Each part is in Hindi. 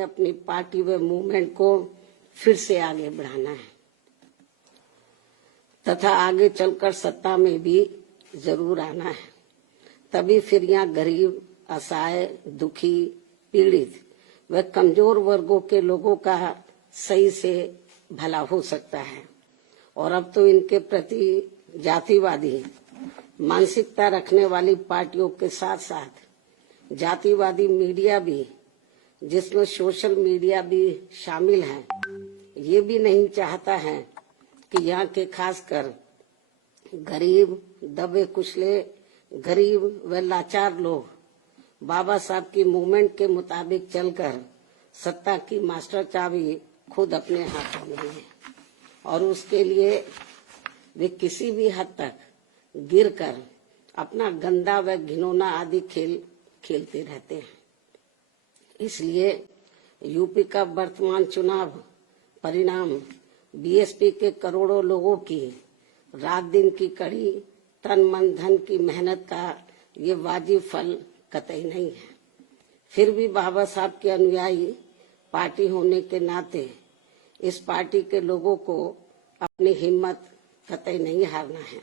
हमें अपनी पार्टी व मूवमेंट को फिर से आगे बढ़ाना है तथा आगे चलकर सत्ता में भी जरूर आना है। तभी फिर यहाँ गरीब, असहाय, दुखी, पीड़ित व कमजोर वर्गों के लोगों का सही से भला हो सकता है। और अब तो इनके प्रति जातिवादी मानसिकता रखने वाली पार्टियों के साथ साथ जातिवादी मीडिया भी, जिसमें सोशल मीडिया भी शामिल है, ये भी नहीं चाहता है कि यहाँ के खासकर गरीब, दबे कुचले, गरीब व लाचार लोग बाबा साहब की मूवमेंट के मुताबिक चलकर सत्ता की मास्टर चाबी खुद अपने हाथों में है और उसके लिए वे किसी भी हद तक गिरकर अपना गंदा व घिनौना आदि खेल खेलते रहते हैं। इसलिए यूपी का वर्तमान चुनाव परिणाम बीएसपी के करोड़ों लोगों की रात दिन की कड़ी तन मन धन की मेहनत का ये वाजिब फल कतई नहीं है। फिर भी बाबा साहब के अनुयायी पार्टी होने के नाते इस पार्टी के लोगों को अपनी हिम्मत कतई नहीं हारना है,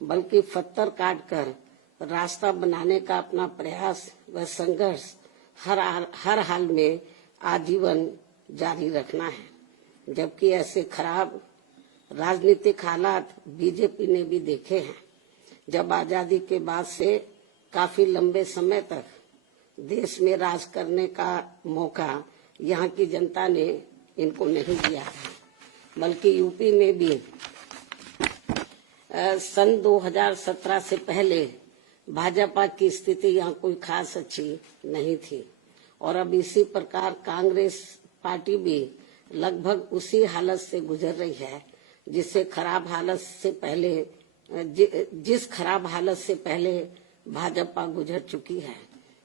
बल्कि पत्थर काटकर रास्ता बनाने का अपना प्रयास व संघर्ष हर हाल में आजीवन जारी रखना है। जबकि ऐसे खराब राजनीतिक हालात बीजेपी ने भी देखे हैं, जब आजादी के बाद से काफी लंबे समय तक देश में राज करने का मौका यहाँ की जनता ने इनको नहीं दिया है। बल्कि यूपी में भी सन 2017 से पहले भाजपा की स्थिति यहाँ कोई खास अच्छी नहीं थी और अब इसी प्रकार कांग्रेस पार्टी भी लगभग उसी हालत से गुजर रही है जिस खराब हालत से पहले भाजपा गुजर चुकी है।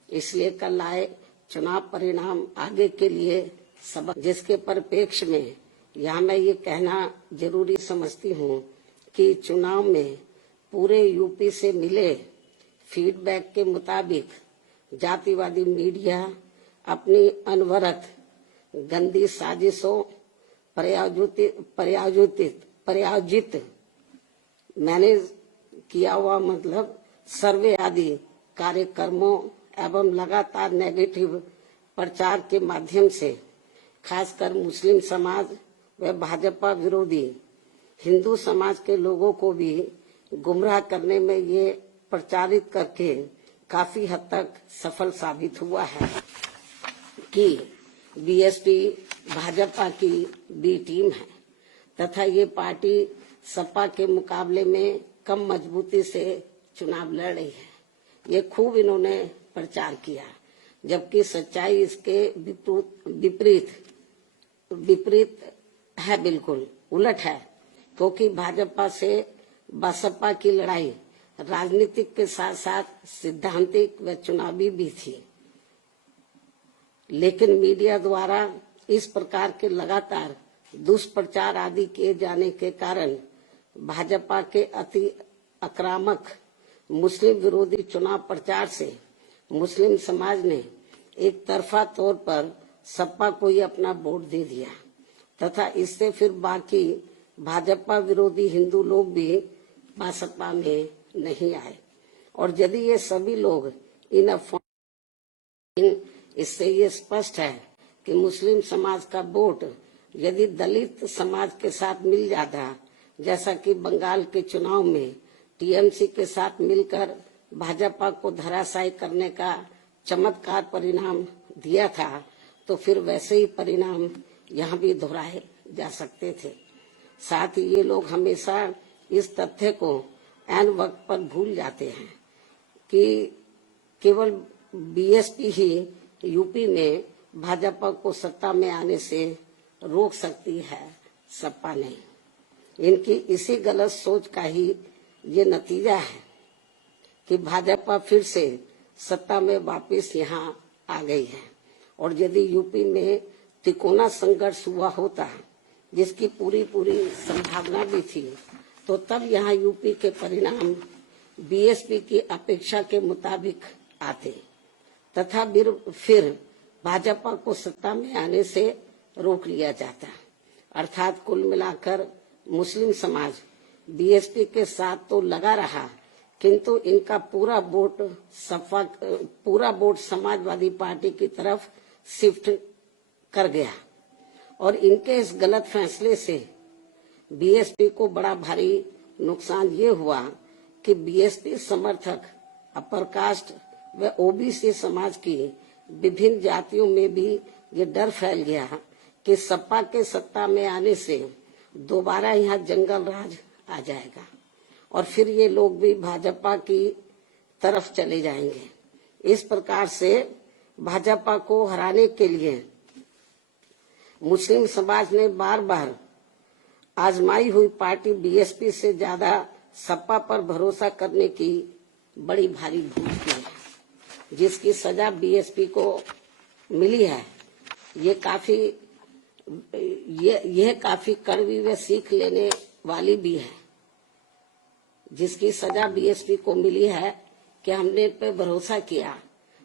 इसलिए कल आए चुनाव परिणाम आगे के लिए सबक, जिसके परिप्रेक्ष्य में यहाँ मैं ये कहना जरूरी समझती हूँ कि चुनाव में पूरे यूपी से मिले फीडबैक के मुताबिक जातिवादी मीडिया अपनी अनवरत गंदी साजिशों प्रायोजित मैनेज किया हुआ मतलब सर्वे आदि कार्यक्रमों एवं लगातार नेगेटिव प्रचार के माध्यम से खासकर मुस्लिम समाज व भाजपा विरोधी हिंदू समाज के लोगों को भी गुमराह करने में ये प्रचारित करके काफी हद तक सफल साबित हुआ है कि बीएसपी भाजपा की बी टीम है तथा ये पार्टी सपा के मुकाबले में कम मजबूती से चुनाव लड़ रही है। ये खूब इन्होंने प्रचार किया, जबकि सच्चाई इसके विपरीत है, बिल्कुल उलट है, क्योंकि भाजपा से बसपा की लड़ाई राजनीतिक के साथ साथ सिद्धांतिक व चुनावी भी थी। लेकिन मीडिया द्वारा इस प्रकार के लगातार दुष्प्रचार आदि किए जाने के कारण भाजपा के अति आक्रामक मुस्लिम विरोधी चुनाव प्रचार से मुस्लिम समाज ने एक तरफा तौर पर सपा को ही अपना वोट दे दिया तथा इससे फिर बाकी भाजपा विरोधी हिंदू लोग भी बसपा में नहीं आए। और यदि ये सभी लोग इससे ये स्पष्ट है कि मुस्लिम समाज का वोट यदि दलित समाज के साथ मिल जाता, जैसा कि बंगाल के चुनाव में टीएमसी के साथ मिलकर भाजपा को धराशायी करने का चमत्कार परिणाम दिया था, तो फिर वैसे ही परिणाम यहाँ भी दोहराए जा सकते थे। साथ ही ये लोग हमेशा इस तथ्य को ऐन वक्त पर भूल जाते हैं कि केवल बीएसपी ही यूपी में भाजपा को सत्ता में आने से रोक सकती है, सपा नहीं। इनकी इसी गलत सोच का ही ये नतीजा है कि भाजपा फिर से सत्ता में वापस यहाँ आ गई है। और यदि यूपी में तिकोना संघर्ष हुआ होता, जिसकी पूरी संभावना भी थी, तो तब यहाँ यूपी के परिणाम बीएसपी की अपेक्षा के मुताबिक आते तथा फिर भाजपा को सत्ता में आने से रोक लिया जाता। अर्थात कुल मिलाकर मुस्लिम समाज बीएसपी के साथ तो लगा रहा, किंतु इनका पूरा वोट समाजवादी पार्टी की तरफ शिफ्ट कर गया और इनके इस गलत फैसले से बीएसपी को बड़ा भारी नुकसान ये हुआ कि बीएसपी समर्थक अपर कास्ट व ओबीसी समाज की विभिन्न जातियों में भी ये डर फैल गया कि सपा के सत्ता में आने से दोबारा यहाँ जंगल राज आ जाएगा और फिर ये लोग भी भाजपा की तरफ चले जाएंगे। इस प्रकार से भाजपा को हराने के लिए मुस्लिम समाज ने बार बार आजमाई हुई पार्टी बीएसपी से ज्यादा सपा पर भरोसा करने की बड़ी भारी भूल की है, जिसकी सजा बीएसपी को मिली है। यह काफी कड़वी व सीख लेने वाली भी है। जिसकी सजा बीएसपी को मिली है कि हमने पे भरोसा किया,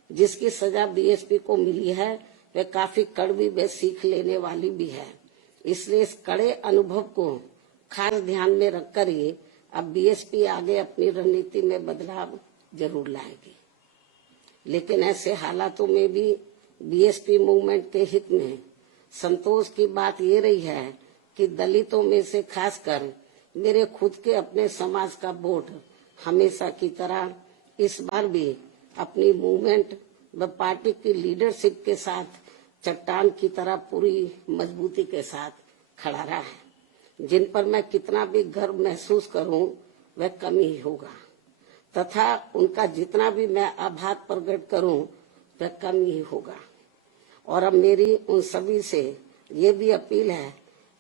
जिसकी सजा बीएसपी को मिली है वह काफी कड़वी व सीख लेने वाली भी है। इसलिए इस कड़े अनुभव को खास ध्यान में रखकर ही अब बीएसपी आगे अपनी रणनीति में बदलाव जरूर लाएगी। लेकिन ऐसे हालातों में भी बीएसपी मूवमेंट के हित में संतोष की बात ये रही है कि दलितों में से खासकर मेरे खुद के अपने समाज का वोट हमेशा की तरह इस बार भी अपनी मूवमेंट व पार्टी की लीडरशिप के साथ चट्टान की तरह पूरी मजबूती के साथ खड़ा रहा है। जिन पर मैं कितना भी गर्व महसूस करूं वह कम ही होगा, तथा उनका जितना भी मैं आभार प्रकट करूं वह कम ही होगा। और अब मेरी उन सभी से ये भी अपील है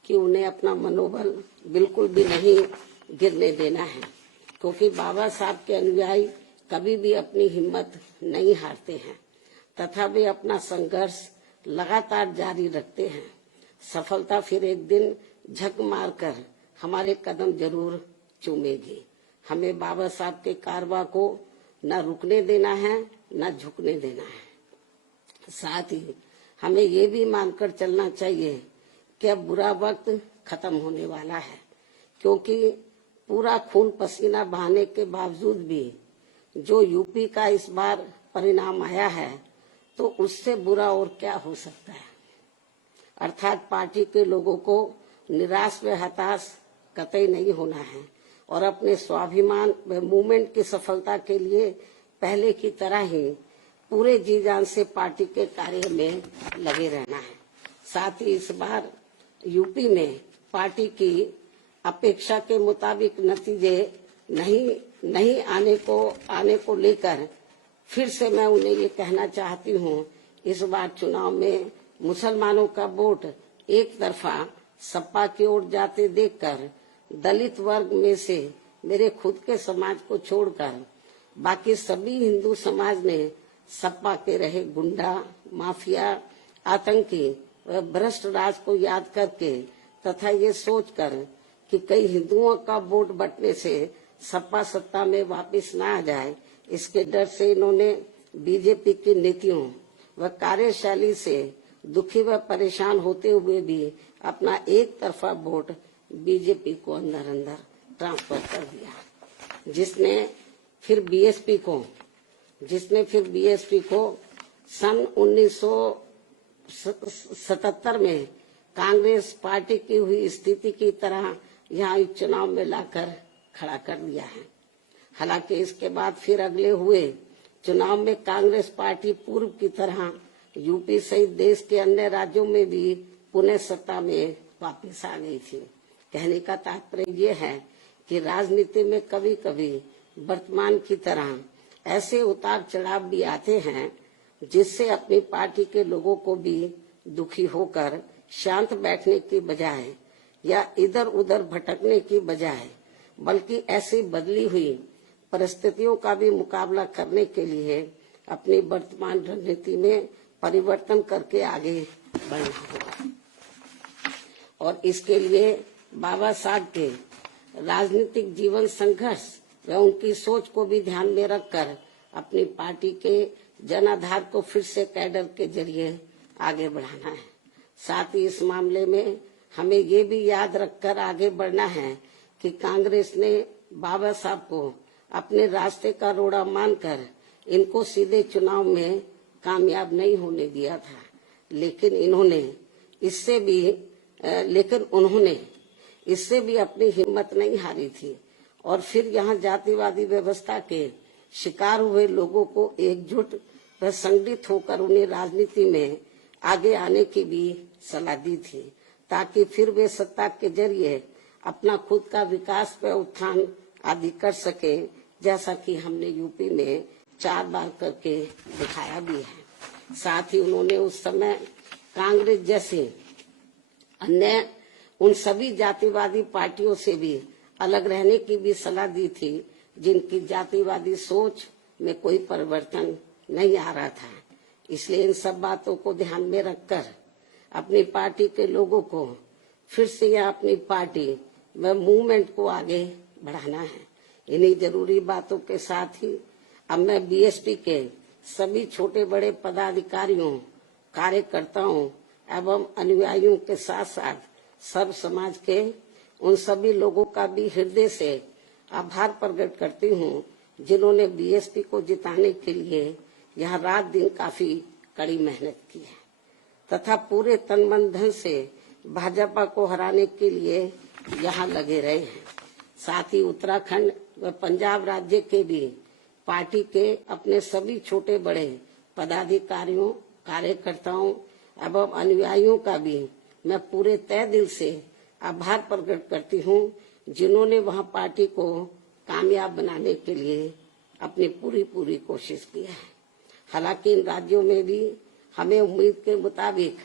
कि उन्हें अपना मनोबल बिल्कुल भी नहीं गिरने देना है, क्योंकि बाबा साहब के अनुयायी कभी भी अपनी हिम्मत नहीं हारते हैं तथा वे अपना संघर्ष लगातार जारी रखते हैं। सफलता फिर एक दिन झक मारकर हमारे कदम जरूर चूमेगी। हमें बाबा साहब के कारवा को न रुकने देना है न झुकने देना है। साथ ही हमें ये भी मानकर चलना चाहिए कि अब बुरा वक्त खत्म होने वाला है, क्योंकि पूरा खून पसीना बहाने के बावजूद भी जो यूपी का इस बार परिणाम आया है तो उससे बुरा और क्या हो सकता है। अर्थात पार्टी के लोगों को निराश व हताश कतई नहीं होना है और अपने स्वाभिमान व मूवमेंट की सफलता के लिए पहले की तरह ही पूरे जी जान से पार्टी के कार्य में लगे रहना है। साथ ही इस बार यूपी में पार्टी की अपेक्षा के मुताबिक नतीजे नहीं आने को लेकर फिर से मैं उन्हें ये कहना चाहती हूँ, इस बार चुनाव में मुसलमानों का वोट एक तरफा सपा की ओर जाते देखकर दलित वर्ग में से मेरे खुद के समाज को छोड़कर बाकी सभी हिंदू समाज ने सपा के रहे गुंडा, माफिया, आतंकी व भ्रष्ट राज को याद करके तथा ये सोचकर कि कई हिंदुओं का वोट बंटने से सपा सत्ता में वापस न आ जाए, इसके डर से इन्होंने बीजेपी की नीतियों व कार्यशैली से दुखी व परेशान होते हुए भी अपना एक तरफा वोट बीजेपी को अंदर अंदर ट्रांसफर कर दिया, जिसने फिर बीएसपी को सन 1977 में कांग्रेस पार्टी की हुई स्थिति की तरह यहाँ चुनाव में लाकर खड़ा कर दिया है। हालांकि इसके बाद फिर अगले हुए चुनाव में कांग्रेस पार्टी पूर्व की तरह यूपी सहित देश के अन्य राज्यों में भी पुनः सत्ता में वापस आ गई थी। कहने का तात्पर्य ये है कि राजनीति में कभी कभी वर्तमान की तरह ऐसे उतार चढ़ाव भी आते हैं जिससे अपनी पार्टी के लोगों को भी दुखी होकर शांत बैठने की बजाय या इधर उधर भटकने की बजाय बल्कि ऐसी बदली हुई परिस्थितियों का भी मुकाबला करने के लिए अपनी वर्तमान रणनीति में परिवर्तन करके आगे बढ़ना होगा। और इसके लिए बाबा साहब के राजनीतिक जीवन संघर्ष व उनकी सोच को भी ध्यान में रखकर अपनी पार्टी के जनाधार को फिर से कैडर के जरिए आगे बढ़ाना है। साथ ही इस मामले में हमें ये भी याद रखकर आगे बढ़ना है कि कांग्रेस ने बाबा साहब को अपने रास्ते का रोड़ा मानकर इनको सीधे चुनाव में कामयाब नहीं होने दिया था, लेकिन उन्होंने इससे भी अपनी हिम्मत नहीं हारी थी और फिर यहाँ जातिवादी व्यवस्था के शिकार हुए लोगों को एकजुट व संगठित होकर उन्हें राजनीति में आगे आने की भी सलाह दी थी, ताकि फिर वे सत्ता के जरिए अपना खुद का विकास व उत्थान आदि कर सके, जैसा कि हमने यूपी में 4 बार करके दिखाया भी है। साथ ही उन्होंने उस समय कांग्रेस जैसे अन्य उन सभी जातिवादी पार्टियों से भी अलग रहने की भी सलाह दी थी, जिनकी जातिवादी सोच में कोई परिवर्तन नहीं आ रहा था। इसलिए इन सब बातों को ध्यान में रखकर अपनी पार्टी के लोगों को फिर से यह अपनी पार्टी व मूवमेंट को आगे बढ़ाना है। इन्हीं जरूरी बातों के साथ ही अब मैं बीएसपी के सभी छोटे बड़े पदाधिकारियों, कार्यकर्ताओं एवं अनुयायियों के साथ साथ सब समाज के उन सभी लोगों का भी हृदय से आभार प्रकट करती हूँ, जिन्होंने बीएसपी को जिताने के लिए यहाँ रात दिन काफी कड़ी मेहनत की है तथा पूरे तन मन धन से भाजपा को हराने के लिए यहाँ लगे रहे हैं। साथ ही उत्तराखंड व पंजाब राज्य के भी पार्टी के अपने सभी छोटे बड़े पदाधिकारियों, कार्यकर्ताओं एवं अनुयायियों का भी मैं पूरे तय दिल से आभार प्रकट करती हूँ, जिन्होंने वहाँ पार्टी को कामयाब बनाने के लिए अपनी पूरी कोशिश की है। हालांकि इन राज्यों में भी हमें उम्मीद के मुताबिक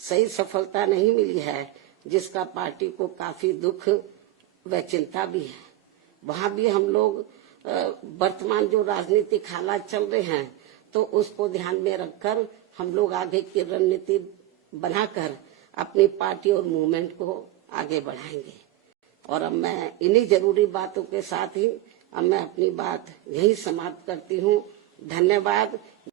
सही सफलता नहीं मिली है, जिसका पार्टी को काफी दुख व चिंता भी है। वहाँ भी हम लोग वर्तमान जो राजनीतिक हालात चल रहे हैं, तो उसको ध्यान में रखकर हम लोग आगे की रणनीति बनाकर अपनी पार्टी और मूवमेंट को आगे बढ़ाएंगे। और अब मैं इन्हीं जरूरी बातों के साथ ही अब मैं अपनी बात यही समाप्त करती हूँ। धन्यवाद।